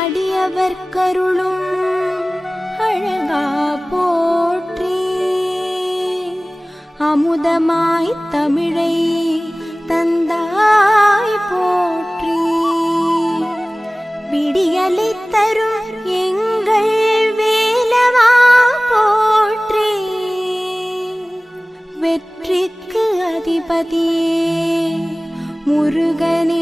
அடியவர் கருளும் அழகா போற்றி. அமுதமாய் தமிழை தந்தாய் போற்றி. விடியலை தரும் எங்கள் வேலவா போற்றி. வெற்றிக்கு அதிபதியே முருகனே.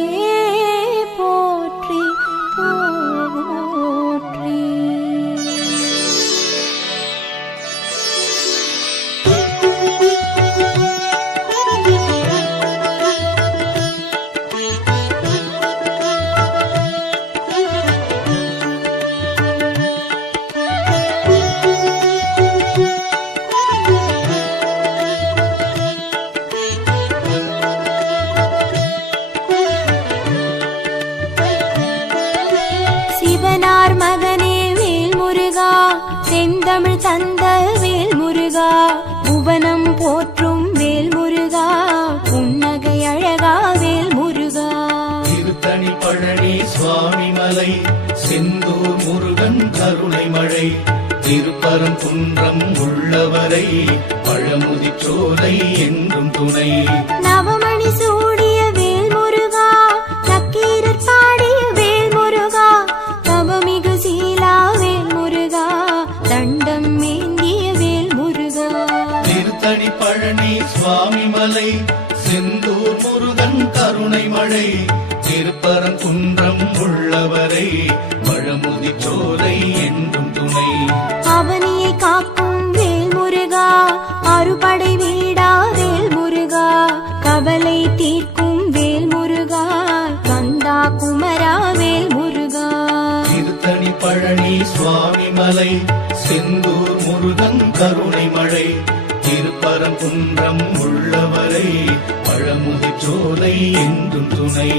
திரு முருகன் கருணை மழை திருப்பரம் குன்றம் உள்ளவரை பழமுதிச்சோலை என்றும் துணை. சுவாமி மலை செந்தூர் முருகன் கருணை மழை திருப்பரங்குன்றம் உள்ளவரை பழமுதிச்சோலை என்றும் துணை.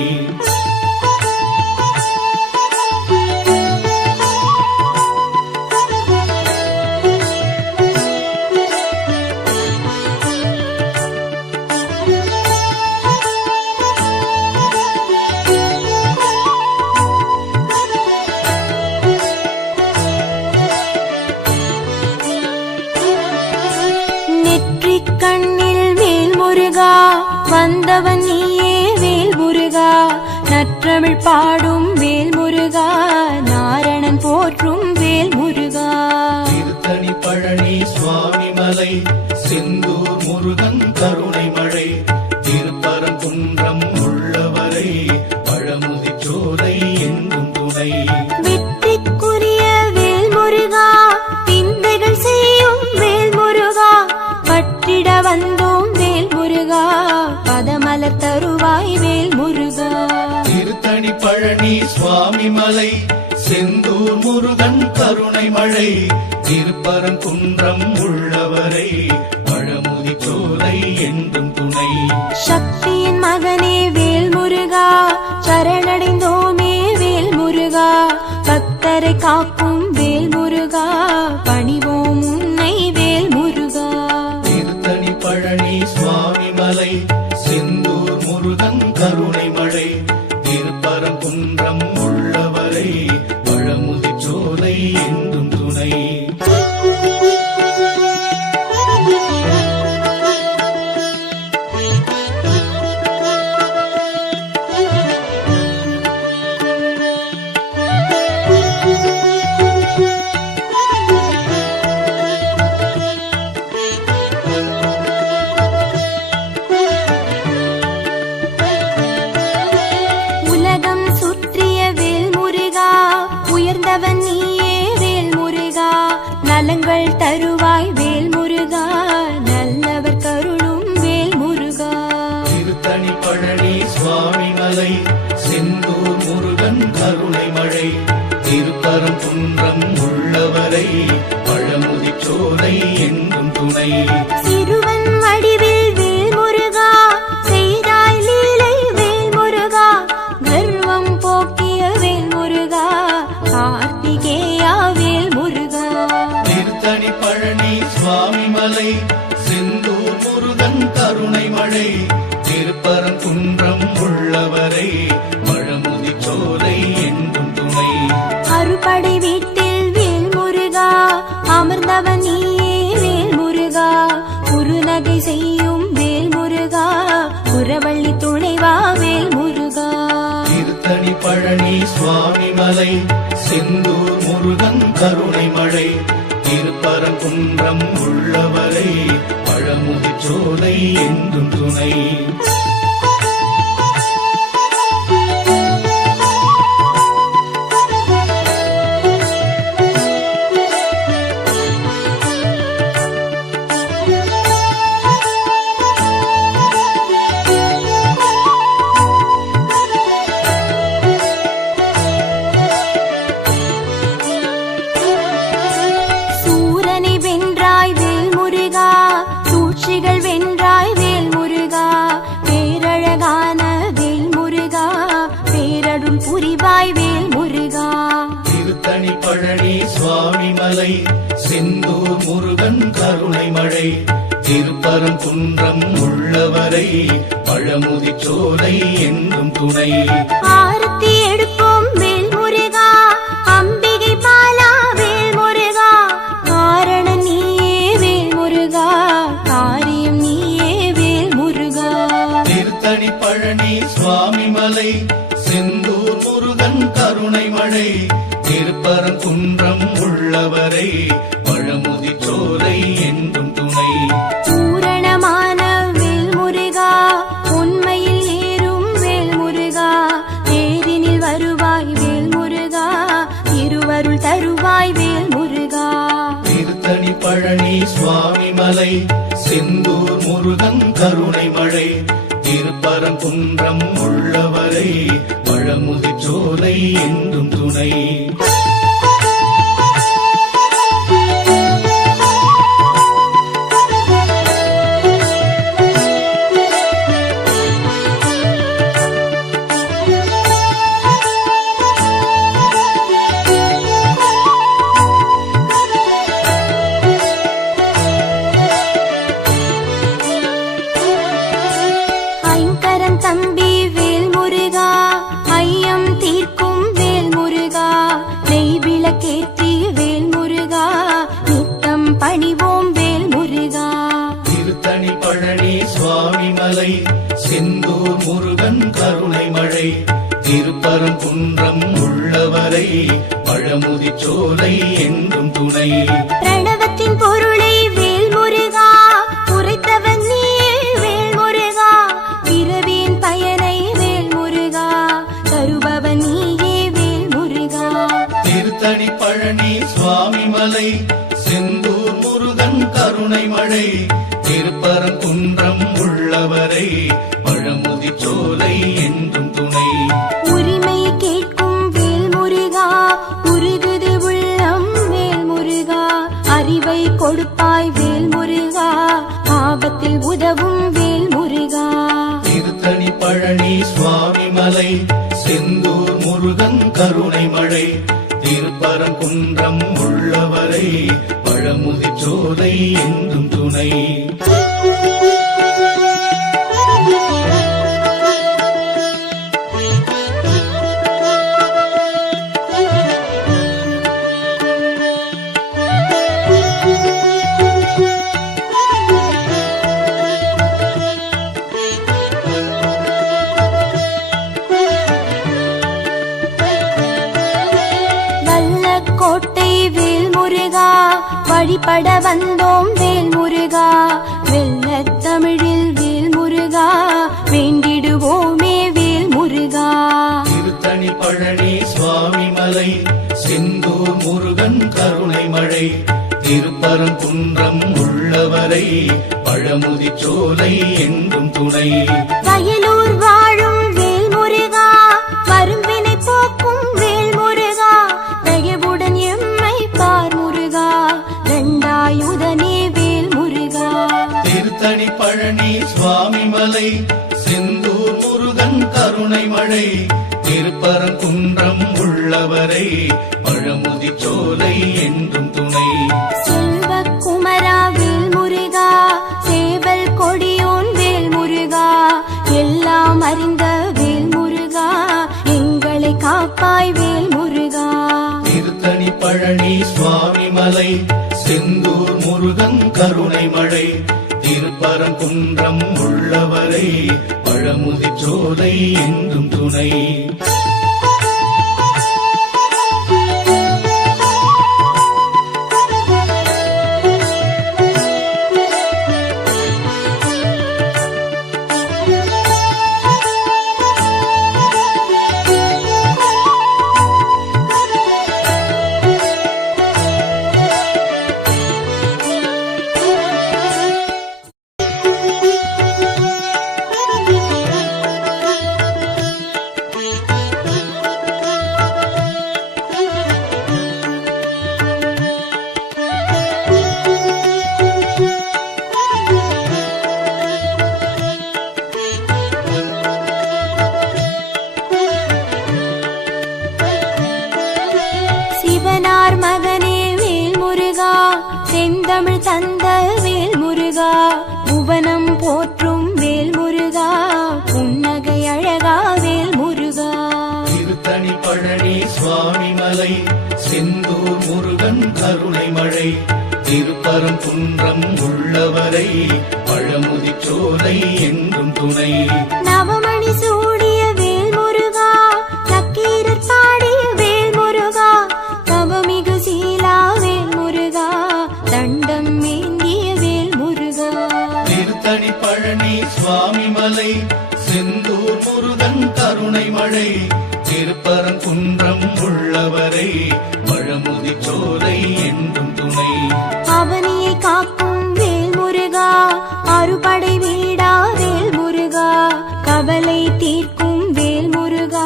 வந்தவன் நீயே வேல் முருகா நற்றமிழ் பாடும் வேல் முருகா நாரணன் போற்றும் வேல் முருகா பழனி சுவாமி மலை திருப்பரம் குன்றம் உள்ளவரை பழமுதி சோலை என்றும் துணை. சக்தியின் மகனே வேல் முருகா சரணடைந்தோமே வேல் முருகா பக்தரை காக்கும் You. சுவாமி மலை செந்தூர் முருகன் கருணை மழை திருப்பரங்குன்றம் உள்ளவரை பழமுதிச்சோலை என்றும் துணை. சோலை பழமுதி சோலை என்றும் துணை. ஆரத்தி எடுப்போம் வேல் முருகா அம்பிகை பாலா வேல் முருகா காரண நீயே வேல் முருகா காரியம் நீயே வேல் முருகா திருத்தணி பழனி சுவாமி மலை செந்தூர் முருகன் கருணை மழை திருப்பரங்குன்றம் உள்ளவரை அமுதம் கருணை மழை திருப்பரம் குன்றம் உள்ளவரை பழமுதிச்சோலை என்றும் துணை. போதை என்றும் துணை. வளவரை பழமுதி சோலை என்றும் துணை. வயலூர் வாழும் வேல் முருகா கரும்பினை போக்கும் வேல் முருகா தயவுடன் எம்மை பார் முருகா ரெண்டாயுதனே வேல் முருகா திருத்தணி பழனி சுவாமி மலை செந்தூர் முருகன் கருணை மழை திருப்பரங்குன்றம் உள்ளவரை பழமுதி சோலை என்றும் துணை. கருணை மழை திருப்பரங்குன்றம் உள்ளவரை பழமுதிச்சோலை என்றும் துணை. திருப்பரங்குன்றம் உள்ளவரை பழமுதிர் சோலை என்றும் துணை. நவமணி சூடிய வேல் முருகா நக்கீரர் பாடிய வேல் முருகா தவமிகு சீலா வேல் முருகா தண்டம் மேந்திய வேல் முருகா திருத்தணி பழனி சுவாமி மலை செந்தூர் முருகன் கருணை மழை திருப்பரங்குன்றம் உள்ளவரை பழமுதி சோலை என்றும் அவனியை காக்கும் வேல் முருகா அறுபடை வீடா வேல் முருகா கவலை தீர்க்கும் வேல் முருகா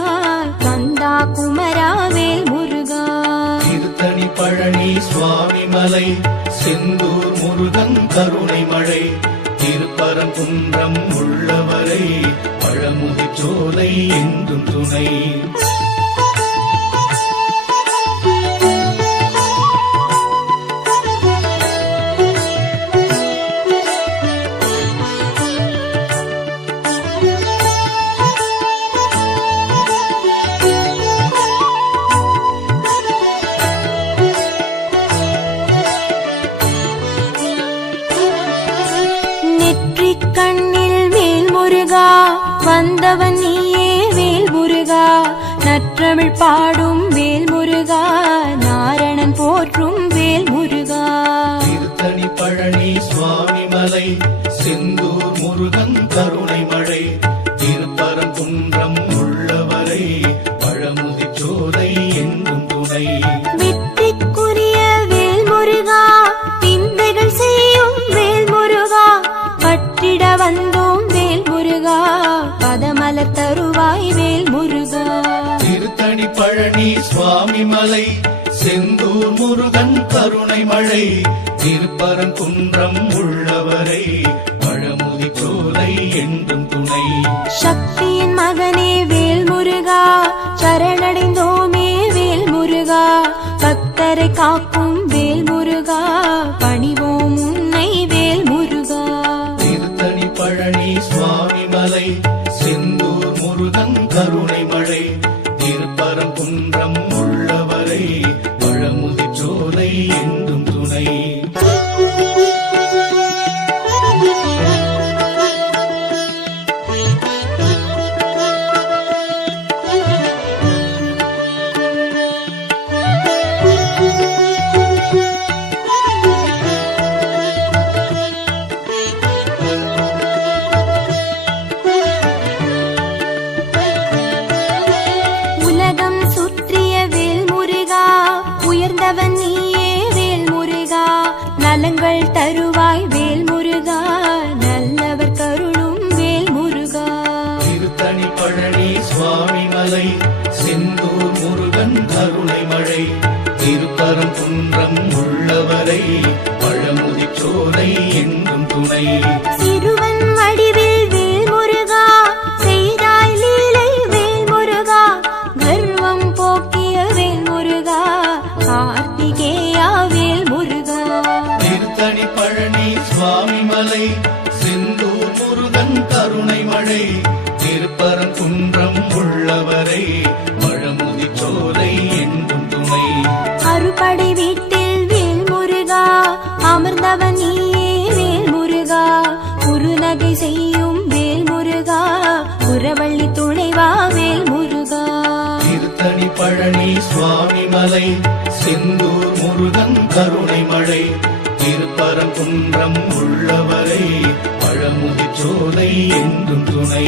கந்தா குமரா வேல் முருகா திருத்தணி பழனி சுவாமி மலை செந்தூர் முருகன் கருணை மழை திருப்பரங்குன்றம் உள்ளவரை பழமுதி சோலை என்றும் துணை. வெற்றிக்குரிய வேல் முருகா விந்தைகள் செய்யும் வேல் முருகா பற்றிட வந்தோம் வேல் முருகா பதமலர் தருவாய் வேல் முருகா திருத்தணி பழனி சுவாமி மலை செந்தூர் முருகன் கருணை மழை திருப்பரங்குன்றம் உள்ளவரை பழமுதி சோலை என்றும் துணை. சக்தியின் மகனே வேல் பக்தரை காக்கும் வேல் முருகா பணிவோம் உன்னை வேல் முருகா திருத்தணி பழனி சுவாமி மலை செந்தூர் முருகன் கருணை மழை திருப்பரம் குன்றம் உள்ளவரை செந்தூர் முருகன் கருணை மழை திருப்பரங்குன்றம் உள்ளவரை பழமுதிச்சோலை என்றும் துணை.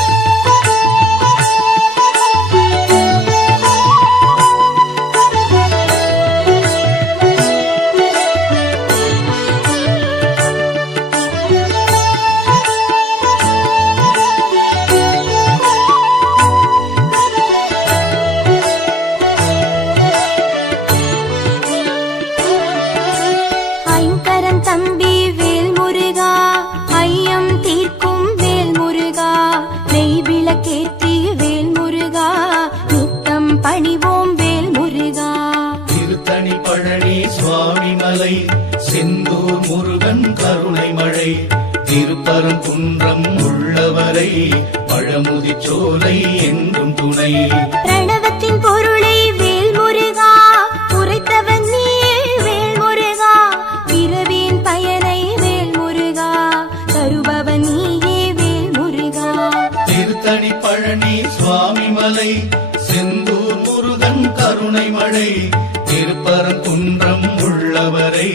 தம்பி வேல் முருகா ஐயம் தீர்க்கும் வேல் முருகா நெய் விளக்கேற்றி வேல் முருகா நித்தம் பணிவோம் வேல் முருகா திருத்தணி பழனி சுவாமி மலை செந்தூர் முருகன் கருணை மழை திருப்பரம் குன்றம் உள்ளவரை பழமுதிர் சோலை என்றும் துணை. உள்ளவரை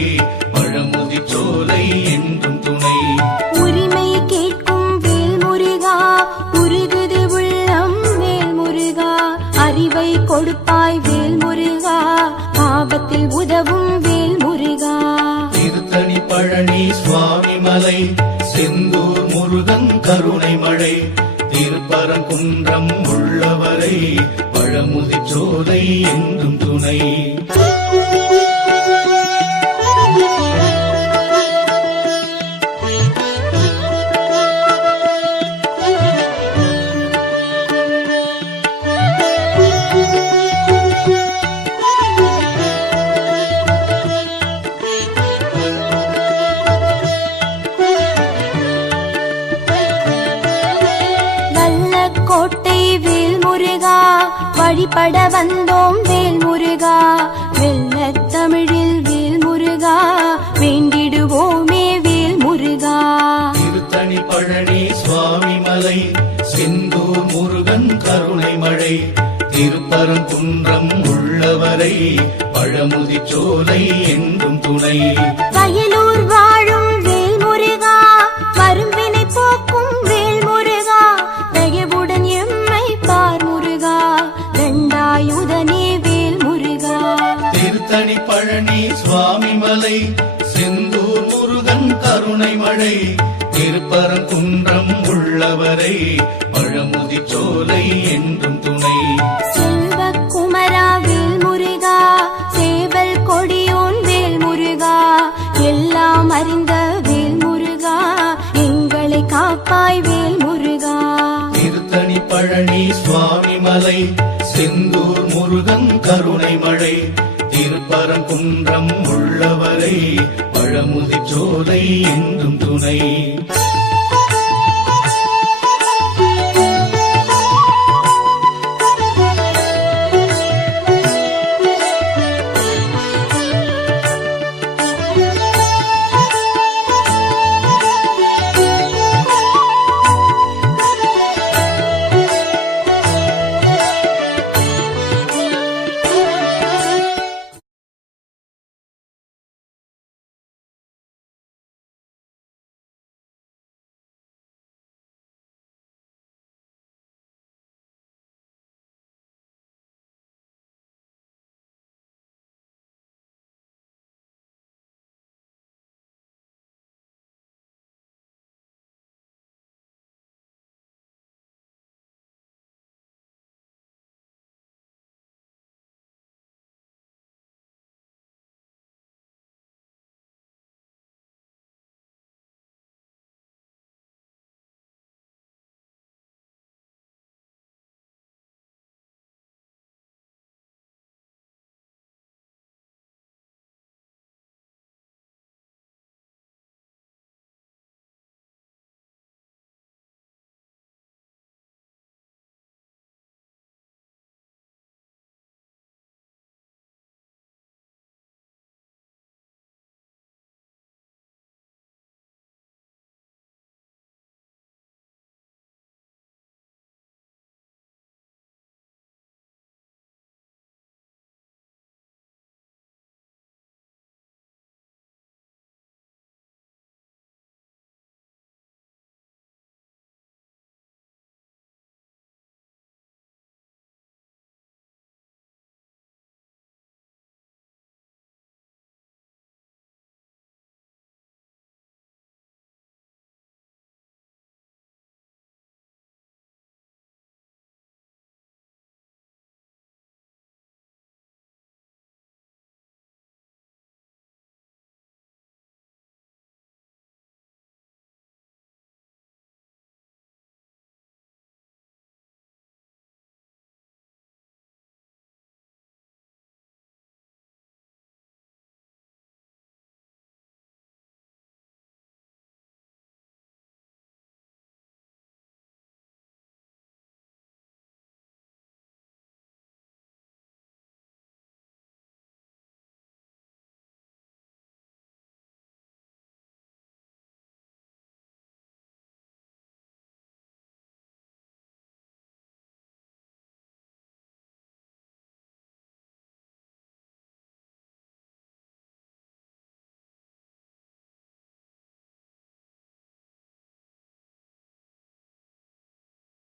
பழமுதிர் சோலை என்றும் துணை. உரிமை கேட்கும் வேல் முருகா உருகுது உள்ளம் வேல் முருகா அறிவை கொடுப்பாய் வேல் முருகா ஆபத்தில் உதவும் வேல் முருகா திருத்தணி பழனி சுவாமி மலை செந்தூர் முருகன் கருணை மழை. திருப்பரம் குன்றம் உள்ளவரை பழமுதிர் சோலை என்றும் துணை. வழிபட வந்தோம் வேல் முருகா வெள்ளத் தமிழில் வேல் முருகா வேண்டிடுவோமே வேல் முருகா திருத்தணி பழனி சுவாமி மலை செந்தூர் முருகன் கருணை மழை திருப்பரங்குன்றம் உள்ளவரை பழமுதிர் சோலை என்றும் துணை. திருத்தணி பழனி சுவாமி மலை செந்தூர் முருகன் கருணை மழை திருப்பரம் குன்றம் உள்ளவரை பழமுதிர் சோலை என்றும் துணை. அறிந்த வேல் முருகா எங்களை காப்பாய் வேல் முருகா. திருத்தணி பழனி சுவாமி மலை செந்தூர் முருகன் கருணை மழை திருப்பரம் குன்றம் உள்ளவரை பழமுதிர் சோலை என்றும் துணை.